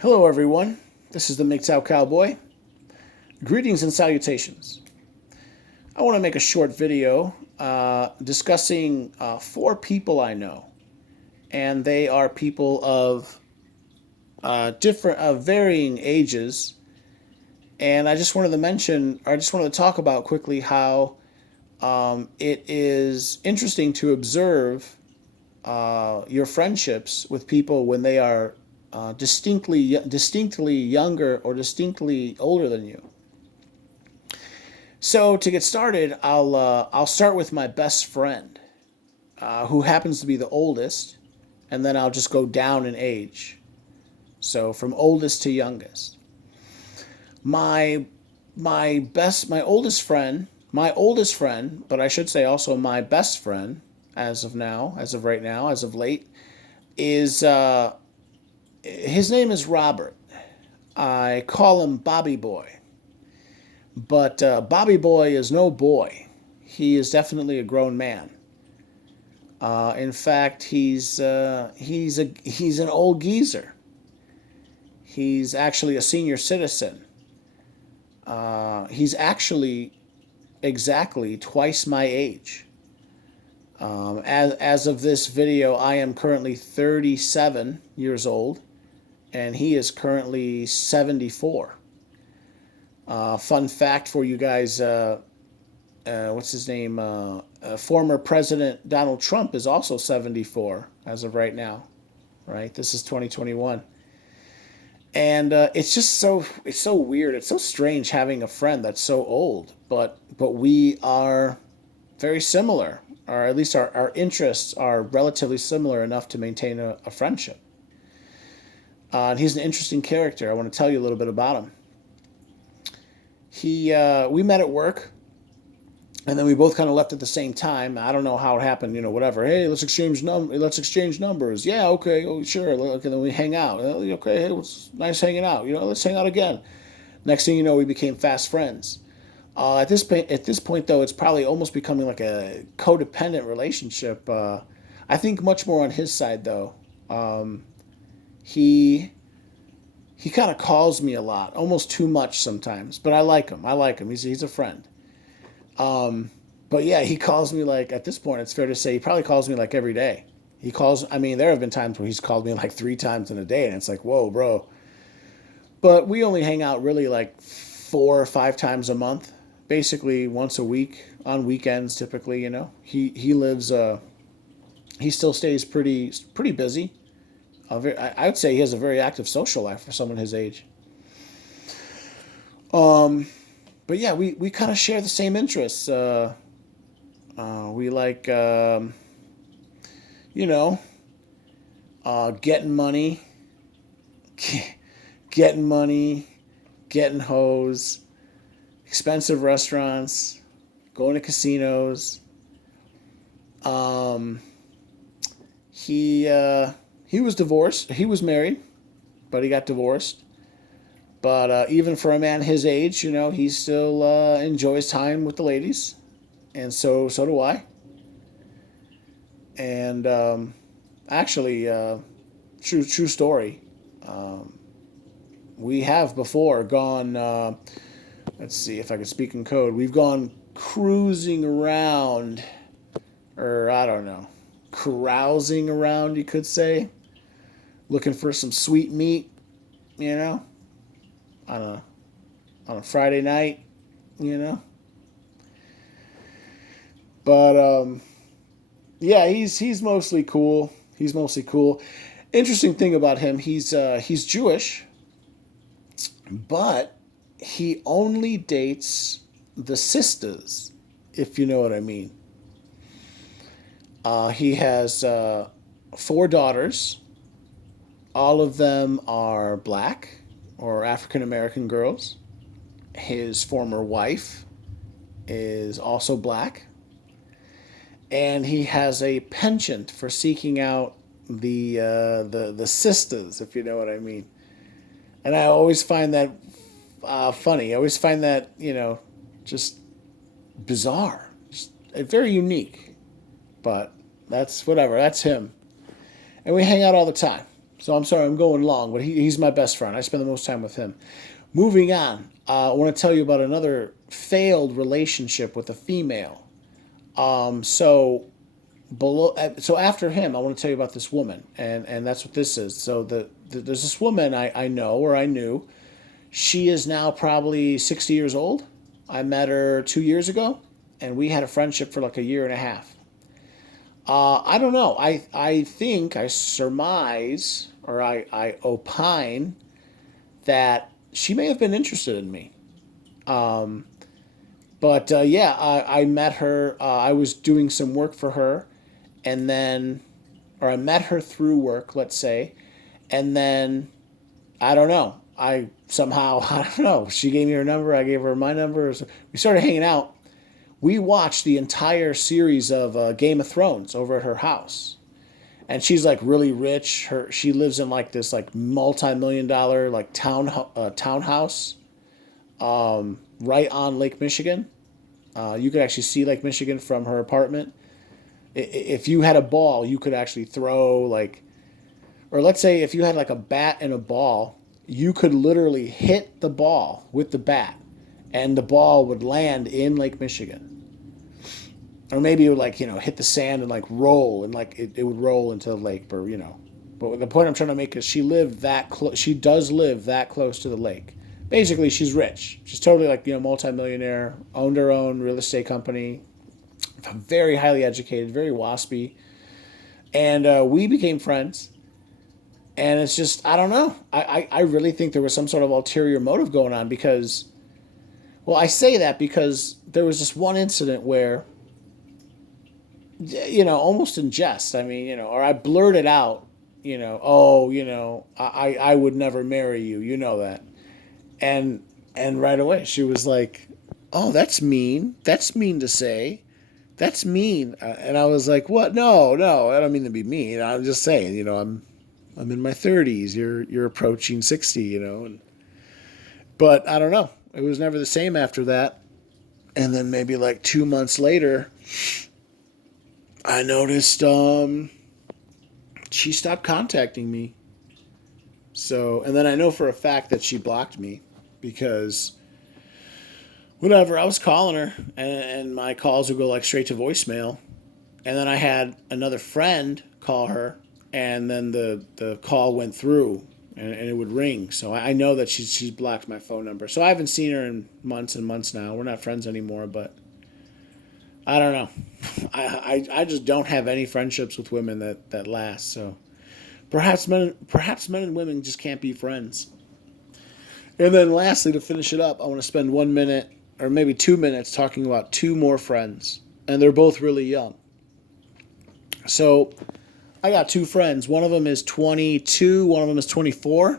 Hello, everyone. This is the Mgtow Cowboy. Greetings and salutations. I want to make a short video discussing four people I know, and they are people of varying ages. And I just wanted to mention, or I just wanted to talk about quickly how it is interesting to observe your friendships with people when they are distinctly younger or distinctly older than you. So to get started, I'll start with my best friend, who happens to be the oldest, and then I'll just go down in age. So from oldest to youngest. My my oldest friend, but I should say also my best friend as of now, as of right now, as of late, is his name is Robert. I call him Bobby Boy. But Bobby Boy is no boy. He is definitely a grown man. In fact, he's an old geezer. He's actually a senior citizen. He's actually exactly twice my age. As of this video, I am currently 37 years old, and he is currently 74. Fun fact for you guys, what's his name? Former President Donald Trump is also 74 as of right now, right? This is 2021. And it's so weird. It's so strange having a friend that's so old, but we are very similar, or at least our interests are relatively similar enough to maintain a friendship. And he's an interesting character. I want to tell you a little bit about him. We met at work, and then we both kind of left at the same time. I don't know how it happened, whatever. Hey, let's exchange numbers. Yeah, okay, oh sure. Okay, then we hang out. Okay, hey, it's nice hanging out. Let's hang out again. Next thing you know, we became fast friends. At this point, though, it's probably almost becoming like a codependent relationship. I think much more on his side, though. He he kind of calls me a lot, almost too much sometimes. But I like him. I like him. He's a friend. But yeah, he calls me like at this point. It's fair to say he probably calls me like every day. He calls. I mean, there have been times where he's called me like three times in a day, and it's like, whoa, bro. But we only hang out really like 4 or 5 times a month, basically once a week on weekends. Typically, he lives. He still stays pretty busy. I would say he has a very active social life for someone his age. But yeah, we kind of share the same interests. We like, you know, getting money, getting money, getting hoes, expensive restaurants, going to casinos. Um, he was divorced. He was married, but he got divorced. But even for a man his age, he still enjoys time with the ladies, and so do I. And actually, true story. Um, we have before gone. Let's see if I can speak in code. We've gone cruising around, or I don't know, carousing around. You could say, looking for some sweet meat. You know, on a Friday night, you know. But yeah, he's mostly cool. He's mostly cool. Interesting thing about him, he's Jewish, but he only dates the sisters, if you know what I mean. He has 4 daughters. All of them are black or African American girls. His former wife is also black, and he has a penchant for seeking out the sisters, if you know what I mean. And I always find that funny. I always find that just bizarre, just very unique. But that's whatever. That's him, and we hang out all the time. So I'm sorry I'm going long, but he's my best friend. I spend the most time with him. Moving on, I want to tell you about another failed relationship with a female. So so after him, I want to tell you about this woman, and that's what this is. So there's this woman I know, or I knew. She is now probably 60 years old. I met her 2 years ago, and we had a friendship for like a year and a half. I don't know. I think I surmise or I opine that she may have been interested in me. But yeah, I met her. I was doing some work for her, and then, or I met her through work, let's say, and then I don't know. I somehow I don't know. She gave me her number. I gave her my number. So we started hanging out. We watched the entire series of Game of Thrones over at her house, and she's like really rich. She lives in like this like multi-million-dollar like townhouse right on Lake Michigan. You could actually see Lake Michigan from her apartment. If you had a ball, you could actually throw like, or let's say if you had like a bat and a ball, you could literally hit the ball with the bat, and the ball would land in Lake Michigan. Or maybe it would like hit the sand and like roll, and like it would roll into the lake, or But the point I'm trying to make is she lived that close. She does live that close to the lake. Basically, she's rich. She's totally like multimillionaire. Owned her own real estate company. Very highly educated, very waspy, and we became friends. And it's just I don't know. I really think there was some sort of ulterior motive going on because, well, I say that because there was this one incident where, almost in jest. I mean, or I blurted out, oh, I would never marry you. You know that. And right away she was like, "Oh, that's mean. That's mean to say. That's mean." And I was like, "What? No, no, I don't mean to be mean. I'm just saying, I'm in my 30s. You're approaching 60, but I don't know. It was never the same after that. And then maybe like 2 months later, I noticed she stopped contacting me. So, and then I know for a fact that she blocked me because whatever, I was calling her and my calls would go like straight to voicemail. And then I had another friend call her, and then the call went through and it would ring. So I know that she's blocked my phone number. So I haven't seen her in months and months now. We're not friends anymore, but I don't know. I just don't have any friendships with women that last. So perhaps men and women just can't be friends. And then lastly, to finish it up, I want to spend 1 minute or maybe 2 minutes talking about two more friends, and they're both really young. So I got two friends. One of them is 22. One of them is 24.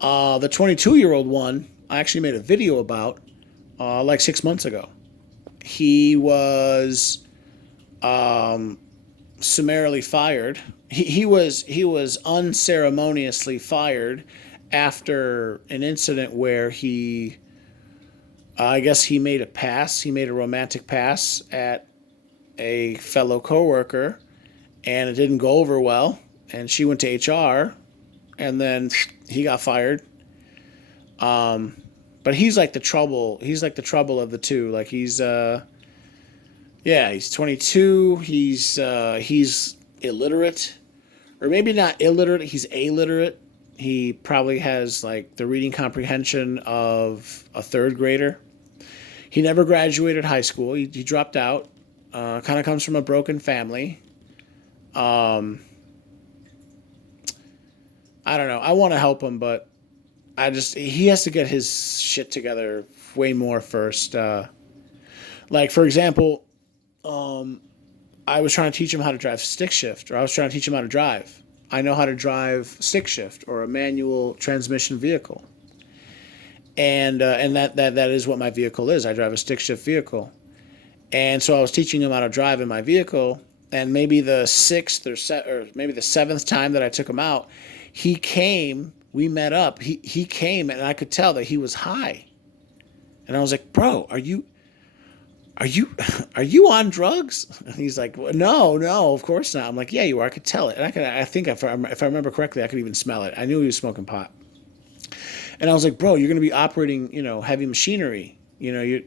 The 22-year-old one, I actually made a video about like 6 months ago. He was summarily fired. He was unceremoniously fired after an incident where I guess he made a pass. He made a romantic pass at a fellow coworker, and it didn't go over well. And she went to HR, and then he got fired. But he's like the trouble. He's like the trouble of the two. Like he's 22. He's illiterate, or maybe not illiterate. He's illiterate. He probably has like the reading comprehension of a third grader. He never graduated high school. He dropped out. Kind of comes from a broken family. I don't know. I want to help him, but he has to get his shit together way more first. Like, for example, I was trying to teach him how to drive stick shift, or I was trying to teach him how to drive. I know how to drive stick shift or a manual transmission vehicle. And that is what my vehicle is. I drive a stick shift vehicle. And so I was teaching him how to drive in my vehicle, and maybe the sixth or maybe the seventh time that I took him out, he came, we met up, he came, and I could tell that he was high. And I was like, "Bro, are you are you are you on drugs? And he's like, well, no, of course not. I'm like, yeah, you are. I could tell it, and I think if I remember correctly, I could even smell it. I knew he was smoking pot, and I was like, bro, you're going to be operating, heavy machinery. You're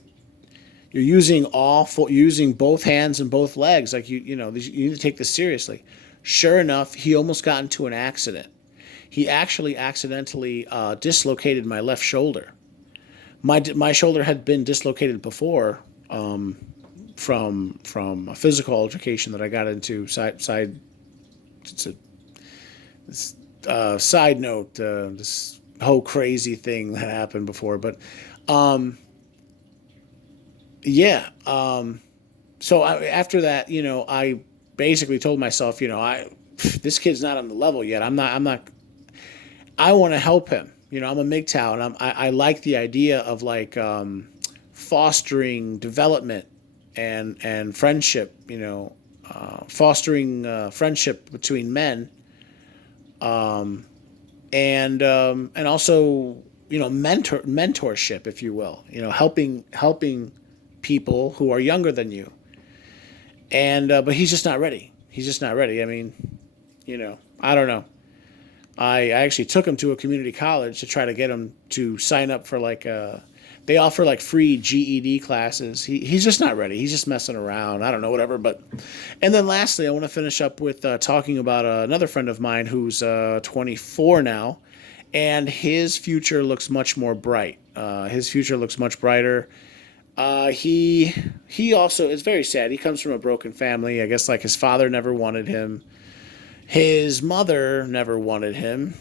using using both hands and both legs. Like you need to take this seriously. Sure enough, he almost got into an accident. He actually accidentally dislocated my left shoulder. My shoulder had been dislocated before, from a physical altercation that I got into. It's side note, this whole crazy thing that happened before, but yeah. So after that, I basically told myself, this kid's not on the level yet. I'm not. I want to help him. I'm a Mgtow, and I like the idea of like fostering development and friendship. Fostering friendship between men, and also mentorship, if you will. Helping people who are younger than you, and but he's just not ready. He's just not ready. I mean, I don't know. I actually took him to a community college to try to get him to sign up for like they offer like free GED classes. He's just not ready. He's just messing around. I don't know, whatever. And then lastly, I want to finish up with talking about another friend of mine who's 24 now, and his future looks much more bright. His future looks much brighter. He also is very sad. He comes from a broken family. I guess like his father never wanted him. His mother never wanted him.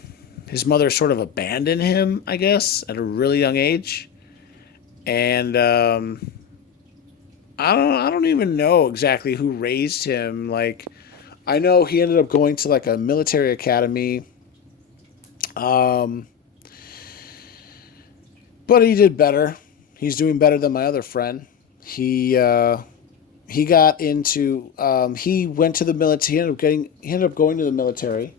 His mother sort of abandoned him, I guess, at a really young age. And I don't even know exactly who raised him. Like, I know he ended up going to like a military academy. Um, but he did better. He's doing better than my other friend. He got into he went to the military. He ended up going to the military,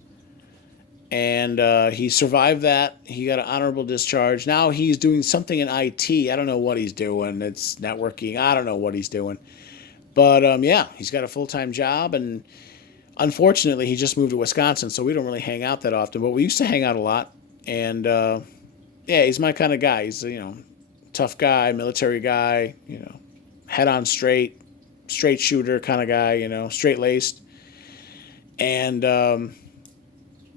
and he survived that. He got an honorable discharge. Now he's doing something in IT. I don't know what he's doing. It's networking. I don't know what he's doing. But yeah, he's got a full-time job, and unfortunately, he just moved to Wisconsin, so we don't really hang out that often. But we used to hang out a lot, and yeah, he's my kind of guy. He's tough guy, military guy. Head on straight shooter kind of guy. Straight laced, and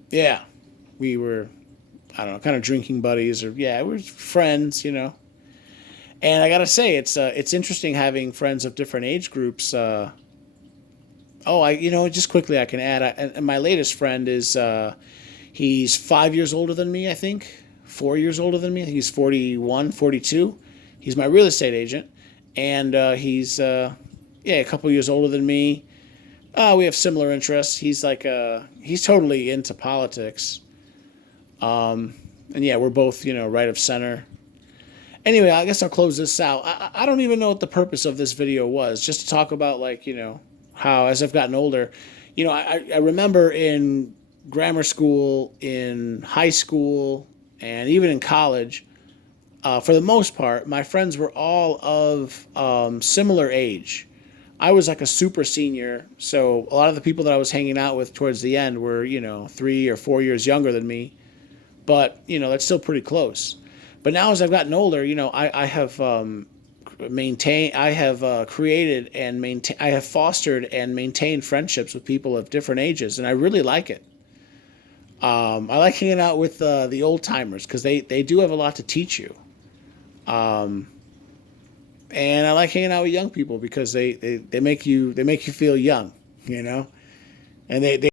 yeah, we were, I don't know, kind of drinking buddies, or yeah, we're friends. And I gotta say, it's interesting having friends of different age groups. Just quickly I can add, and my latest friend is he's 5 years older than me, I think, 4 years older than me. I think he's 41, 42. He's my real estate agent, and he's a couple years older than me. We have similar interests. He's totally into politics. And yeah, we're both, right of center. Anyway, I guess I'll close this out. I don't even know what the purpose of this video was. Just to talk about, like, how as I've gotten older, I remember in grammar school, in high school, and even in college, for the most part, my friends were all of similar age. I was like a super senior, so a lot of the people that I was hanging out with towards the end were, 3 or 4 years younger than me. But, that's still pretty close. But now as I've gotten older, I have created and I have fostered and maintained friendships with people of different ages, and I really like it. I like hanging out with the old timers because they do have a lot to teach you. And I like hanging out with young people because they make you feel young, and they